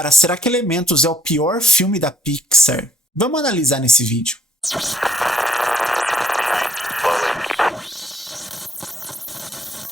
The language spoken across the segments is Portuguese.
Cara, será que Elementos é o pior filme da Pixar? Vamos analisar nesse vídeo.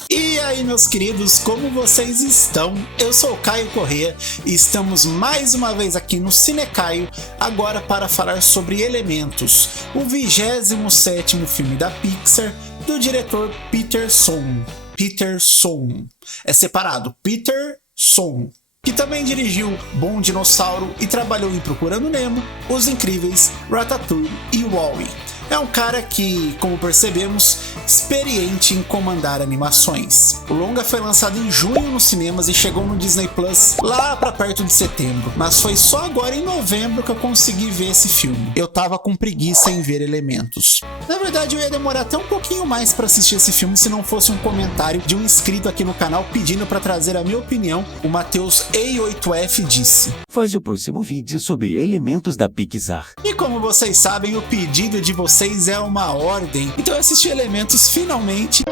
E aí, meus queridos, como vocês estão? Eu sou o Caio Corrêa e estamos mais uma vez aqui no Cinecaio, agora para falar sobre Elementos, o 27º filme da Pixar, do diretor Peter Sohn. Peter Sohn. É separado, Peter Sohn. Que também dirigiu Bom Dinossauro e trabalhou em Procurando Nemo, Os Incríveis, Ratatouille e Wall-E. É um cara que, como percebemos, experiente em comandar animações. O longa foi lançado em junho nos cinemas e chegou no Disney Plus lá pra perto de setembro, mas foi só agora em novembro que eu consegui ver esse filme. Eu tava com preguiça em ver Elementos. Na verdade, eu ia demorar até um pouquinho mais pra assistir esse filme se não fosse um comentário de um inscrito aqui no canal pedindo pra trazer a minha opinião. O Matheus E8F disse: faz o próximo vídeo sobre Elementos da Pixar. E como vocês sabem, o pedido de vocês é uma ordem, então eu assisti Elementos finalmente.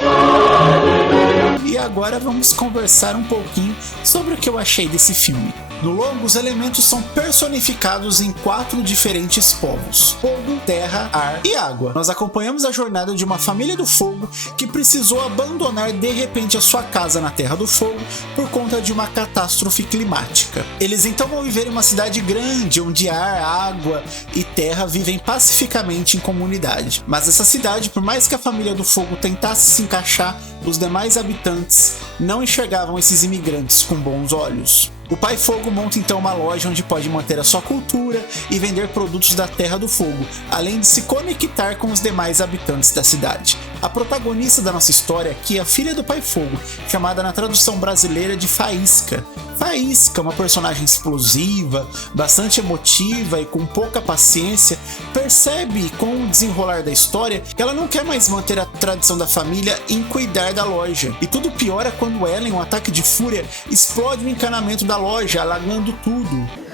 E agora vamos conversar um pouquinho sobre o que eu achei desse filme. No longo, os elementos são personificados em 4 diferentes povos: fogo, terra, ar e água. Nós acompanhamos a jornada de uma família do fogo que precisou abandonar de repente a sua casa na Terra do Fogo por conta de uma catástrofe climática. Eles então vão viver em uma cidade grande, onde ar, água e terra vivem pacificamente em comunidade. Mas essa cidade, por mais que a família do fogo tentasse se encaixar, os demais habitantes não enxergavam esses imigrantes com bons olhos. O Pai Fogo monta então uma loja onde pode manter a sua cultura e vender produtos da Terra do Fogo, além de se conectar com os demais habitantes da cidade. A protagonista da nossa história aqui é a filha do Pai Fogo, chamada na tradução brasileira de Faísca. Faísca, uma personagem explosiva, bastante emotiva e com pouca paciência, percebe com o desenrolar da história que ela não quer mais manter a tradição da família em cuidar da loja. E tudo piora quando ela, em um ataque de fúria, explode o encanamento da loja, alagando tudo.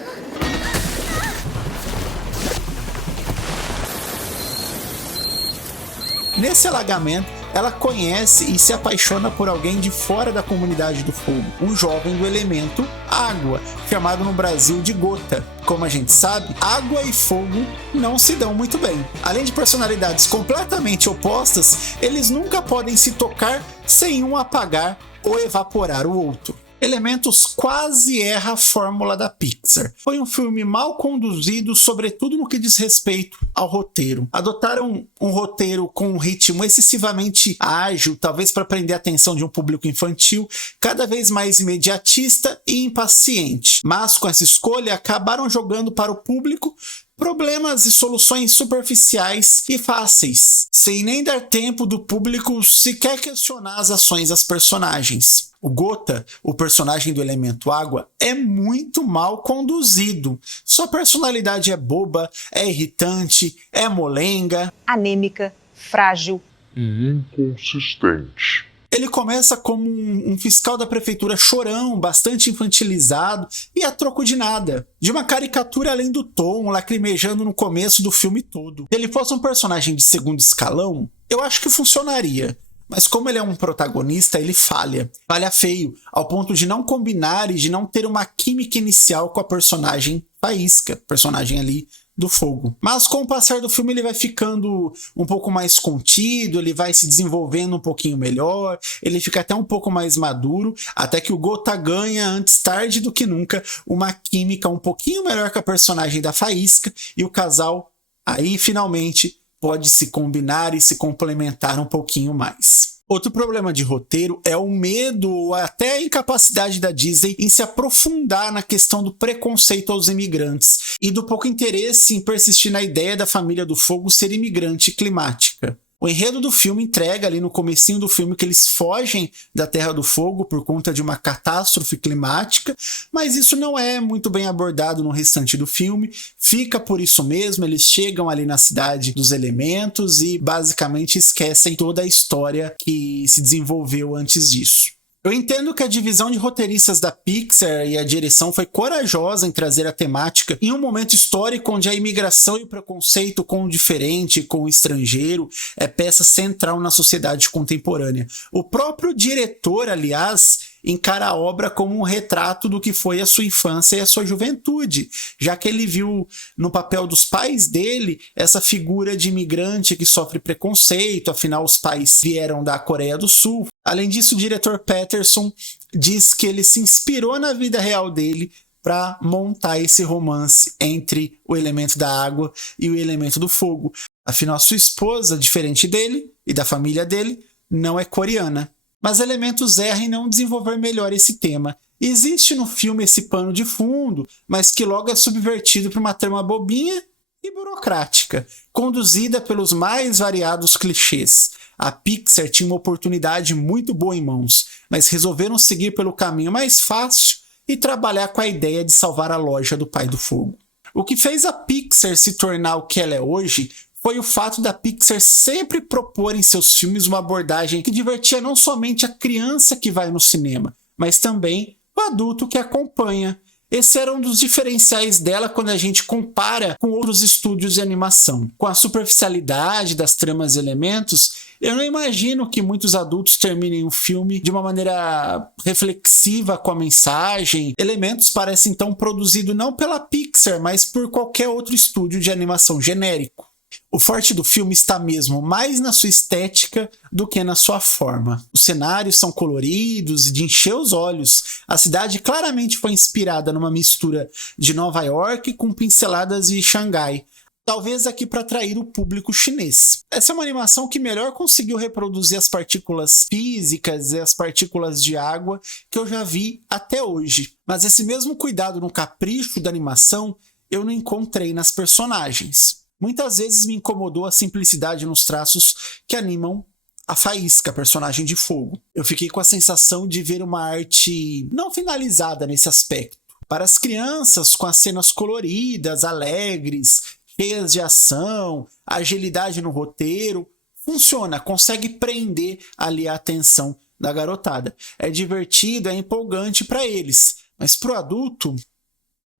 Nesse alagamento, ela conhece e se apaixona por alguém de fora da comunidade do fogo, um jovem do elemento água, chamado no Brasil de Gota. Como a gente sabe, água e fogo não se dão muito bem. Além de personalidades completamente opostas, eles nunca podem se tocar sem um apagar ou evaporar o outro. Elementos quase erra a fórmula da Pixar. Foi um filme mal conduzido, sobretudo no que diz respeito ao roteiro. Adotaram um roteiro com um ritmo excessivamente ágil, talvez para prender a atenção de um público infantil, cada vez mais imediatista e impaciente. Mas com essa escolha, acabaram jogando para o público problemas e soluções superficiais e fáceis, sem nem dar tempo do público sequer questionar as ações das personagens. O Gota, o personagem do elemento água, é muito mal conduzido. Sua personalidade é boba, é irritante, é molenga, anêmica, frágil e inconsistente. Ele começa como um fiscal da prefeitura chorão, bastante infantilizado e a troco de nada. De uma caricatura além do tom, lacrimejando no começo do filme todo. Se ele fosse um personagem de segundo escalão, eu acho que funcionaria. Mas como ele é um protagonista, ele falha. Falha feio, ao ponto de não combinar e de não ter uma química inicial com a personagem Faísca, personagem ali do fogo. Mas com o passar do filme ele vai ficando um pouco mais contido, ele vai se desenvolvendo um pouquinho melhor, ele fica até um pouco mais maduro, até que o Gota ganha, antes tarde do que nunca, uma química um pouquinho melhor com a personagem da Faísca, e o casal aí finalmente pode se combinar e se complementar um pouquinho mais. Outro problema de roteiro é o medo ou até a incapacidade da Disney em se aprofundar na questão do preconceito aos imigrantes e do pouco interesse em persistir na ideia da família do fogo ser imigrante climática. O enredo do filme entrega ali no comecinho do filme que eles fogem da Terra do Fogo por conta de uma catástrofe climática, mas isso não é muito bem abordado no restante do filme, fica por isso mesmo, eles chegam ali na cidade dos elementos e basicamente esquecem toda a história que se desenvolveu antes disso. Eu entendo que a divisão de roteiristas da Pixar e a direção foi corajosa em trazer a temática em um momento histórico onde a imigração e o preconceito com o diferente, com o estrangeiro, é peça central na sociedade contemporânea. O próprio diretor, aliás, encara a obra como um retrato do que foi a sua infância e a sua juventude, já que ele viu no papel dos pais dele essa figura de imigrante que sofre preconceito, afinal os pais vieram da Coreia do Sul. Além disso, o diretor Patterson diz que ele se inspirou na vida real dele para montar esse romance entre o elemento da água e o elemento do fogo. Afinal, sua esposa, diferente dele e da família dele, não é coreana. Mas Elementos erra em não desenvolver melhor esse tema. Existe no filme esse pano de fundo, mas que logo é subvertido por uma trama bobinha e burocrática, conduzida pelos mais variados clichês. A Pixar tinha uma oportunidade muito boa em mãos, mas resolveram seguir pelo caminho mais fácil e trabalhar com a ideia de salvar a loja do Pai do Fogo. O que fez a Pixar se tornar o que ela é hoje foi o fato da Pixar sempre propor em seus filmes uma abordagem que divertia não somente a criança que vai no cinema, mas também o adulto que acompanha. Esse era um dos diferenciais dela quando a gente compara com outros estúdios de animação. Com a superficialidade das tramas e elementos, eu não imagino que muitos adultos terminem um filme de uma maneira reflexiva com a mensagem. Elementos parece então produzido não pela Pixar, mas por qualquer outro estúdio de animação genérico. O forte do filme está mesmo mais na sua estética do que na sua forma. Os cenários são coloridos e de encher os olhos. A cidade claramente foi inspirada numa mistura de Nova York com pinceladas de Xangai. Talvez aqui para atrair o público chinês. Essa é uma animação que melhor conseguiu reproduzir as partículas físicas e as partículas de água que eu já vi até hoje. Mas esse mesmo cuidado no capricho da animação eu não encontrei nas personagens. Muitas vezes me incomodou a simplicidade nos traços que animam a Faísca, a personagem de fogo. Eu fiquei com a sensação de ver uma arte não finalizada nesse aspecto. Para as crianças, com as cenas coloridas, alegres, cheias de ação, agilidade no roteiro, funciona, consegue prender ali a atenção da garotada. É divertido, é empolgante para eles, mas para o adulto,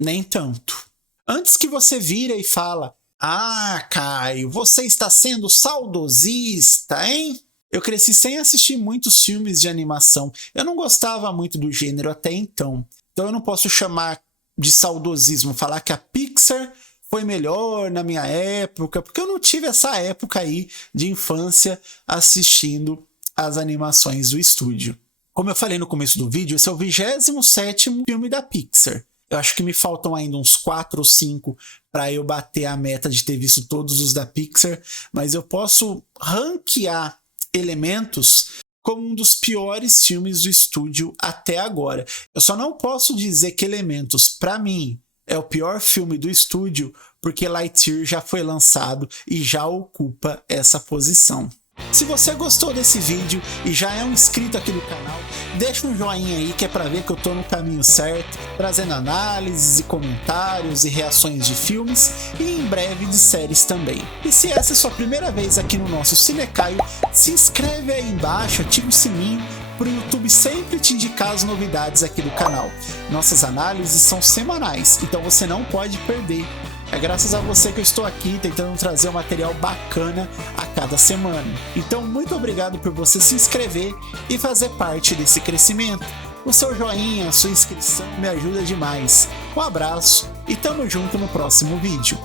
nem tanto. Antes que você vira e fala: "Ah, Caio, você está sendo saudosista, hein?" Eu cresci sem assistir muitos filmes de animação. Eu não gostava muito do gênero até então. Então eu não posso chamar de saudosismo, falar que a Pixar foi melhor na minha época, porque eu não tive essa época aí de infância assistindo as animações do estúdio. Como eu falei no começo do vídeo, esse é o 27º filme da Pixar. Eu acho que me faltam ainda uns 4 ou 5 para eu bater a meta de ter visto todos os da Pixar, mas eu posso ranquear Elementos como um dos piores filmes do estúdio até agora. Eu só não posso dizer que Elementos, para mim, é o pior filme do estúdio, porque Lightyear já foi lançado e já ocupa essa posição. Se você gostou desse vídeo e já é um inscrito aqui do canal, deixa um joinha aí que é para ver que eu tô no caminho certo, trazendo análises e comentários e reações de filmes e em breve de séries também. E se essa é sua primeira vez aqui no nosso Cinecaio, se inscreve aí embaixo, ativa o sininho para o YouTube sempre te indicar as novidades aqui do canal. Nossas análises são semanais, então você não pode perder. É graças a você que eu estou aqui tentando trazer um material bacana a cada semana. Então, muito obrigado por você se inscrever e fazer parte desse crescimento. O seu joinha, a sua inscrição me ajuda demais. Um abraço e tamo junto no próximo vídeo.